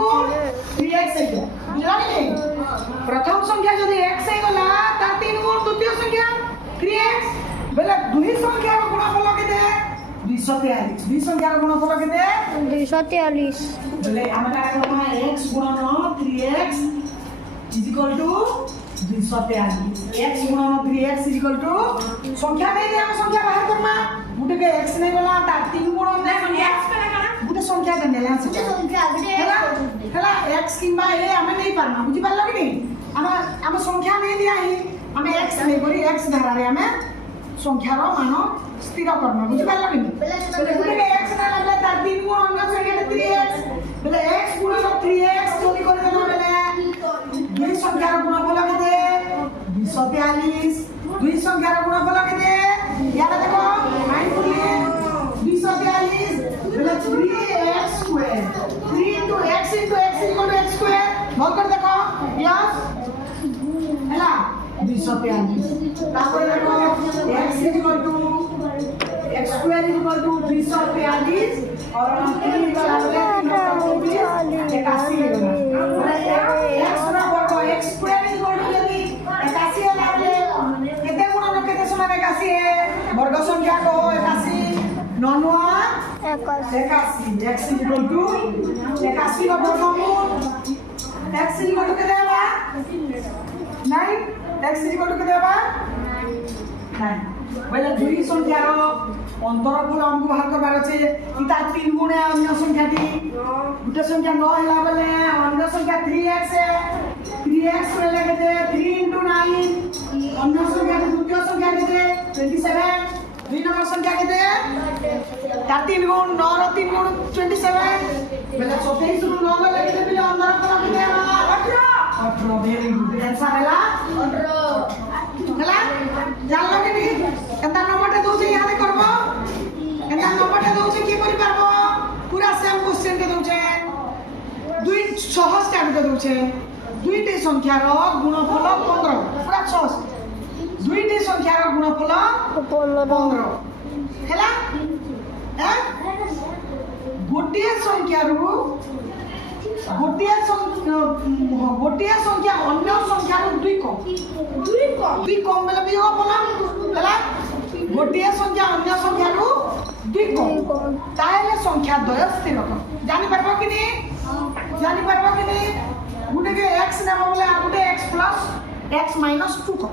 गुण 3x है बुझला नहीं प्रथम संख्या यदि x है गला तार 3 गुण द्वितीय संख्या 3x बेले दुही संख्या रो गुणफल केते 243 दुही संख्या रो गुणफल केते 243 बेले हमरा कहमा x गुणन 3x is equal to 243 x गुणन 3x is equal to संख्या नहीं दे हम संख्या बाहर करमा गुटे के x नहीं गला तार 3 गुण नहीं x कने कना गुटे संख्या के नेला से संख्या हला x किंबा a हमें नहीं पारना बुझी पारलो कि नहीं हम संख्या नहीं दिया ही हमें x नहीं करी x धारा रे हमें संख्या रो मान स्थिर करना बुझी पारलो कि नहीं गुटे के x ना लागले तार 3 गुण अन्य संख्या के 3x बेले x गुणन 3x जोड़ी कर देना बेले दुई संख्या रो गुणफल केते 243 दुई संख्या रो गुणफल केते याला देखो माइंडफुली 243 बेले 3x square 3 into x equal to x square भाग कर देखो प्लस हैला 243 तापर देखो x equal to x square equal to 243 और 3 बराबर 81 x बराबर x square equal to यदि 81 लागले केते गुणन केते समान 81 है वर्ग संख्या को 81 नौवा 81 x equal to 81 का वर्गमूल x equal to केते बा 9 x equal to केते बा 9 बेले दुई संख्या रो अंतरफल हमको बाहर करबार আছে कि तार 3 गुणे अन्य संख्याटी गुटे संख्या 9 हला बेले अन्य संख्या 3x है 3x बेले केते 3 into 9 अन्य संख्या के द्वितीय संख्या केते 27 दुई नंबर संख्या केते तार 3 गुण 9 रो 3 गुण 27 बेले 27 रो 9 बेले केते बेले अंतरफल केते 18 वेरी गुड आंसर हला 18 हला जानलो कि नहीं केता नंबरटा दोछे याद करबो केता नंबरटा दोछे की करि पारबो पूरा सेम क्वेश्चन के दोछे दुई सहज टाइप के दोछे दुईटी संख्या रो गुणफल 15 पूरा सहज दुईटी संख्या रो गुणफल 15 हैला गोटिए संख्या रो गोटिए संख्या अन्य संख्या रो दुई कम बेले वियोग फल हैला गोटिए संख्या अन्य संख्या रो दुई कम ताहेले संख्या द्वय स्थिर कर जानि परबो कि नहीं गुटे के x ना बोले आ गुटे x plus x minus 2 कर